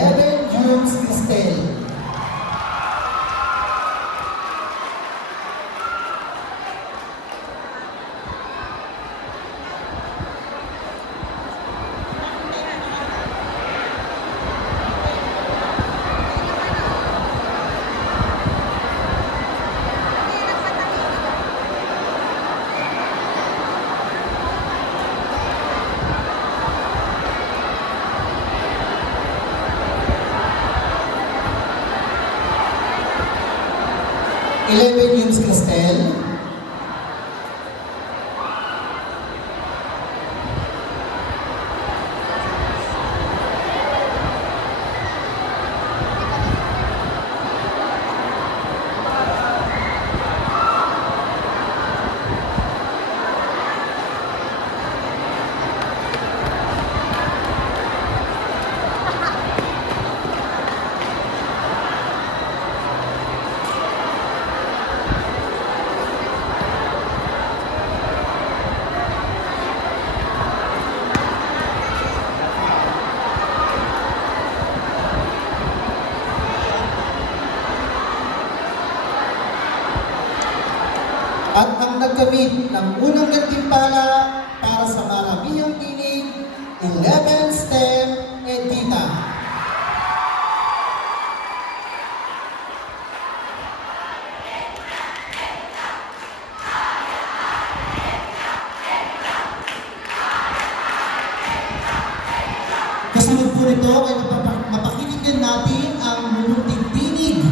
11 Jums Cristel. Eleven Jums Cristel. At ang nagkamit ng unang gantimpala para sa maramihang tinig, 11 STEM Edita. Kasunod po nito ay mapakinggan natin ang munting tinig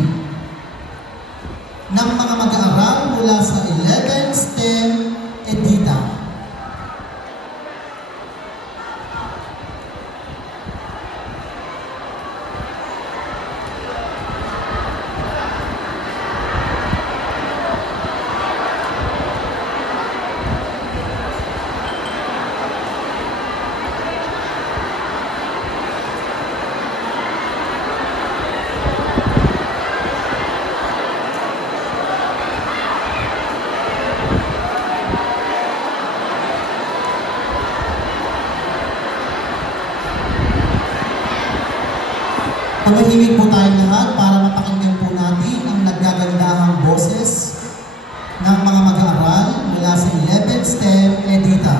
ng mga mag-aaral mula sa 11 STEM Edita. Tumahimik po tayong lahat para mapakinggan po natin ang naggagandahang boses ng mga mag-aaral mula sa 11 STEM Edita.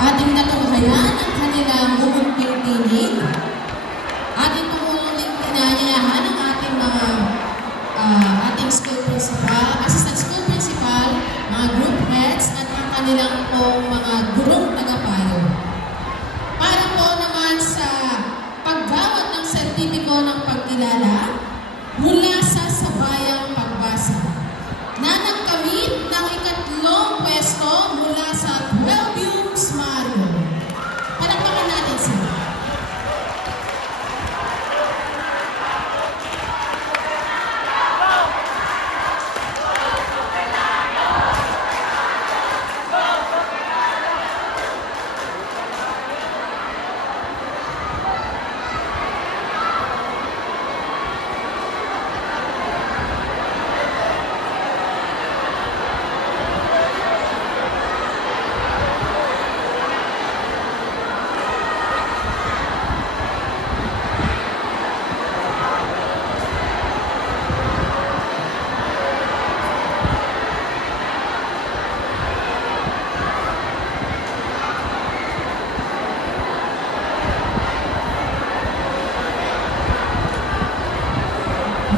Ating natunghayan ang kanilang mumunting tinig. Ating pumuling inayayahan ang ating mga ating school principal, assistant school principal, mga group heads at ang kanilang pong mga gurong tagapayo. Para po naman sa paggawad ng sertipiko ng pagkilala mula sa Sabayang Pagbasa na nagkamit ng ikatlong pwesto mula sa 12 Youths Mario. Palakpakan natin sila.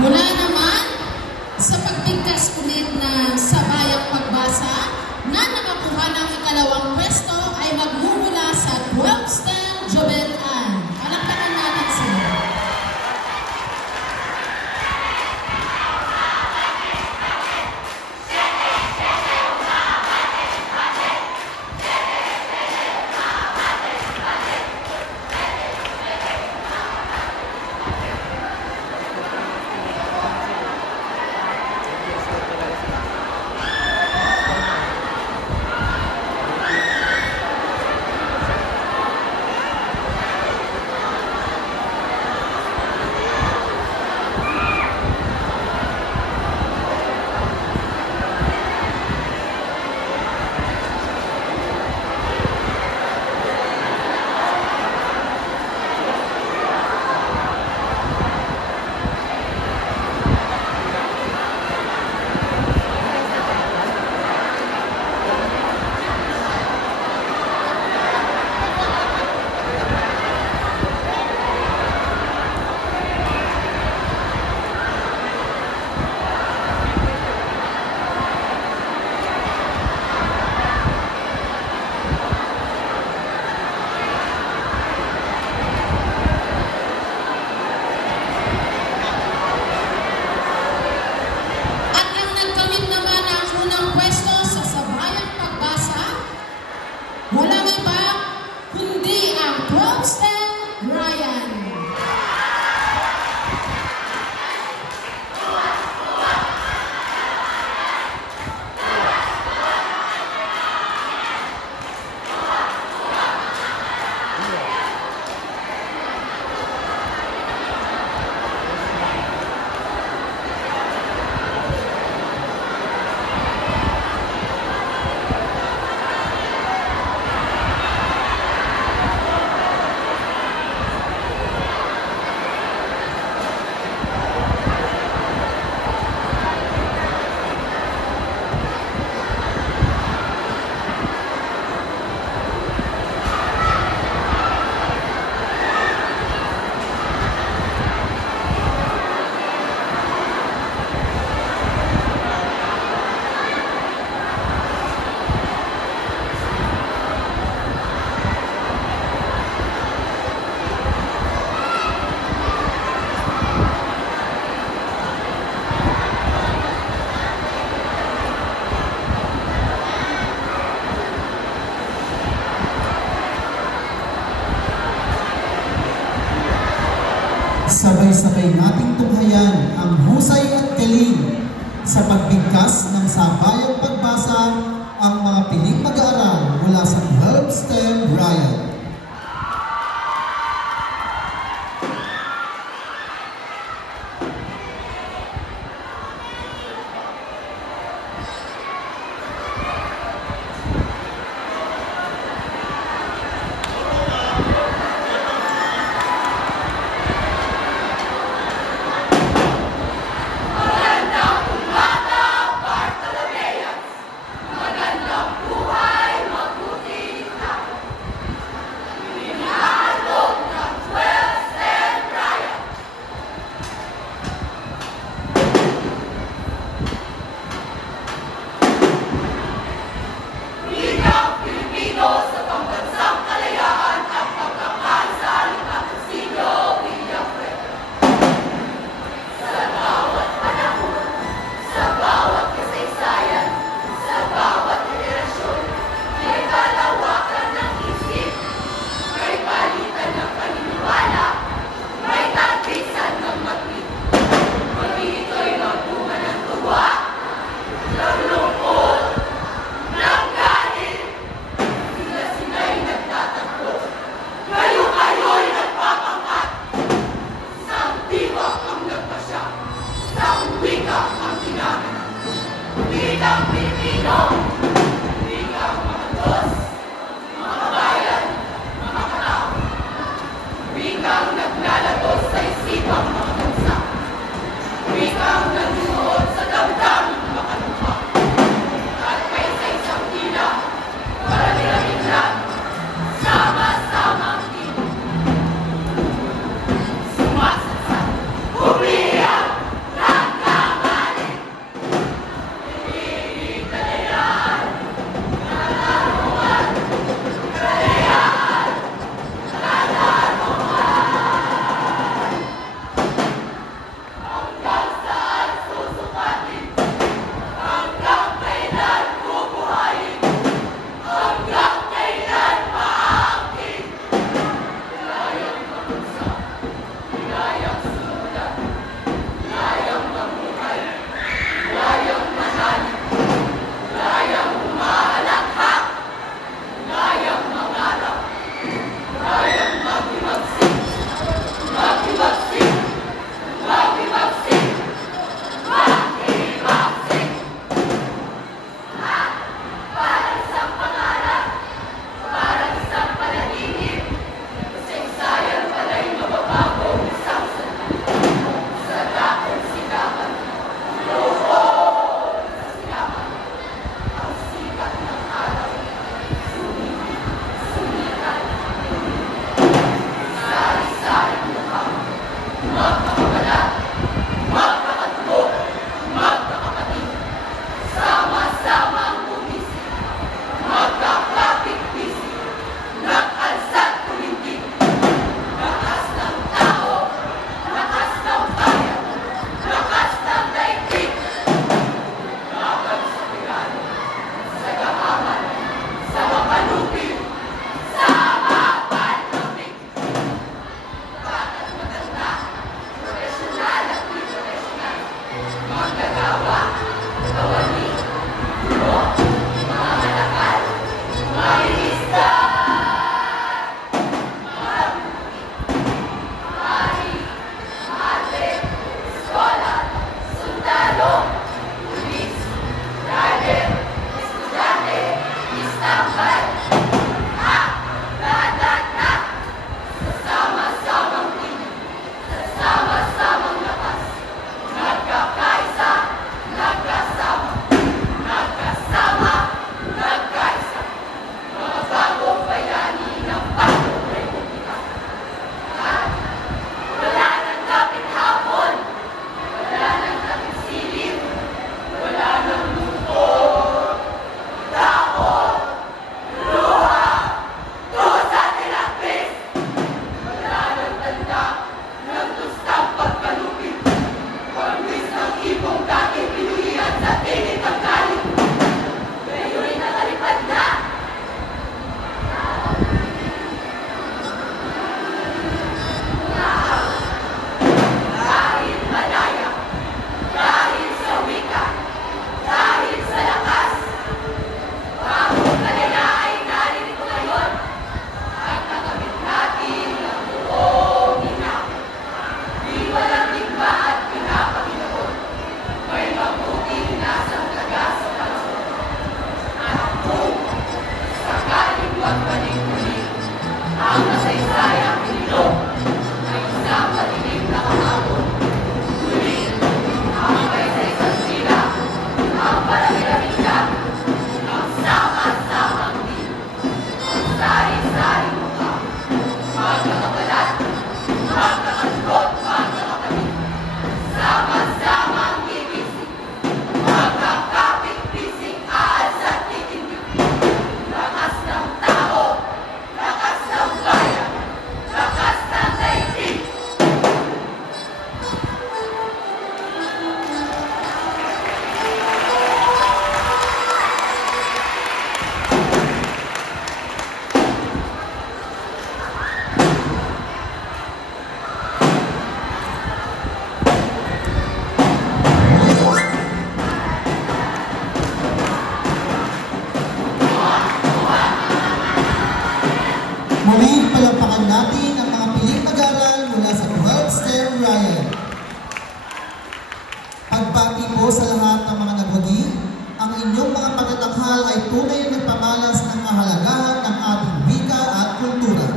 Mula naman sa pagbigkas ulit ng Sabayang Pagbasa na nakakuha ng ikalawang pwesto ay magmumula sa 12 STEM Jobel Ann. Palakpakan natin sila. At ang nagkamit naman ng unang pwesto sa Sabayang Pagbasa, walang iba kundi ang 12 STEM Ryan. Sabay-sabay nating tunghayan ang husay at galing sa pagbigkas ng Sabayang Pagbasa ang mga piling mag-aaral mula sa 12 STEM Ryan. Magandang Muli, palampakan natin ang mga piling mag-aaral mula sa 12 STEM Ryan. Pagbati po sa lahat ng mga nagwagi, ang inyong mga pagtatanghal ay tunay na nagpamalas ng kahalagahan ng ating wika at kultura.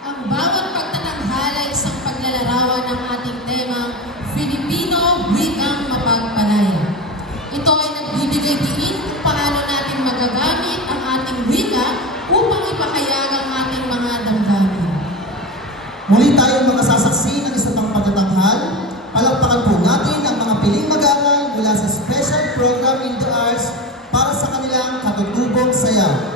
Ang bawat pagtatanghal ay isang paglalarawan ng ating temang Filipino Wikang Mapagpalaya. Ito ay nagbibigay diin kung paano natin magagamit ang ating wika upang ipahayag ang ating mga damdamin. Muli tayong makasasaksi ng isa pang pagtatanghal. Palakpakan po natin ang mga piling mag-aaral mula sa Special Program in the Arts para sa kanilang katutubong sayaw.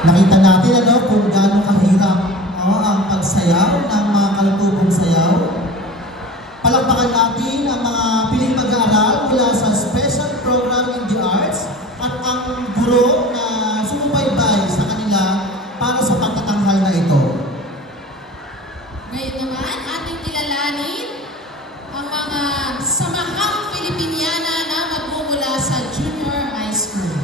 Nakita natin kung gaano kahirap ang pagsayaw ng mga kalutubong sayaw. Palakpakan natin ang mga piling mag-aaral mula sa Special Program in the Arts at ang guro na sumubaybay sa kanila para sa pagtatanghal na ito. Ngayon naman, ating kilalanin ang mga samahang Pilipiniana na magmumula sa Junior High School.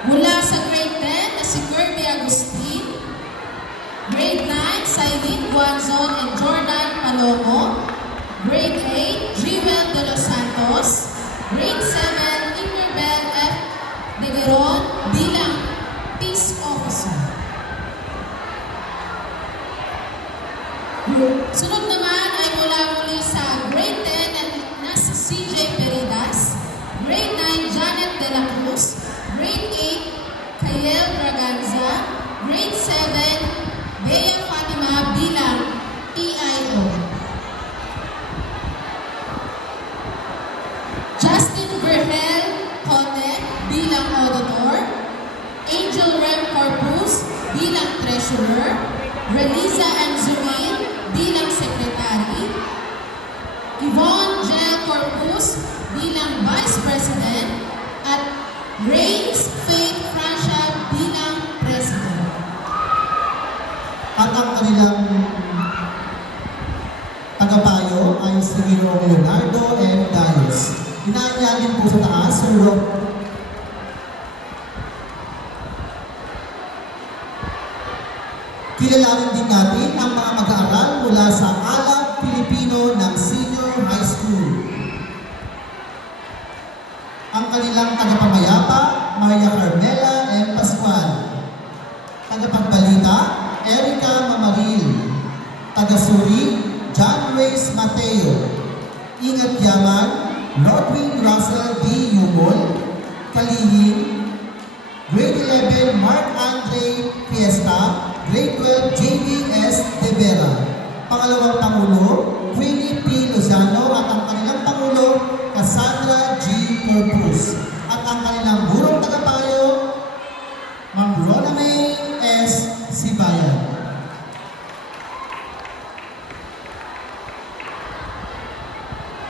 Mula sa grade 10 na si Kirby Agustin, grade 9, Saidin Guanzon and Jordan Palomo, grade 8, Jewel de los Santos, grade 7, Tinkerbell F. Degeron bilang Peace Officer. Sunod naman ay mula muli sa grade 10 na si CJ Peridas, grade 9, Janet De La Cruz, grade 8, Kayel Braganza, grade 7, Bea Fatima bilang PIO. Justin Verhel Cote bilang Auditor, Angel Rem Corpus bilang Treasurer, Reliza M. Zumil bilang Secretary, Yvonne Jel Corpus bilang Vice President, at Reigns Faith Francia bilang President. At ang kanilang tagapayo ay si Ginoong Leonardo M. Dayos. Inaanyayin po sa taas, Sir Rob. Kilalanin din natin ang mga mag-aaral mula sa Alab Pilipino ng Senior High School. Ang kanilang tagapamayapa, Maria Carmela M. Pascual. Tagapagbalita, Erica Mamaril. Tagasuri, John Reyes Mateo. Ingat Yaman, Rodwin Russell D. Yumol. Kalihim, grade 11, Mark Andre Fiesta. Grade 12, JVS De Vera. Pangalawang Pangulo, Queenie P. Lozano at ang kanilang Pangulo, Cassandra G. Corpus.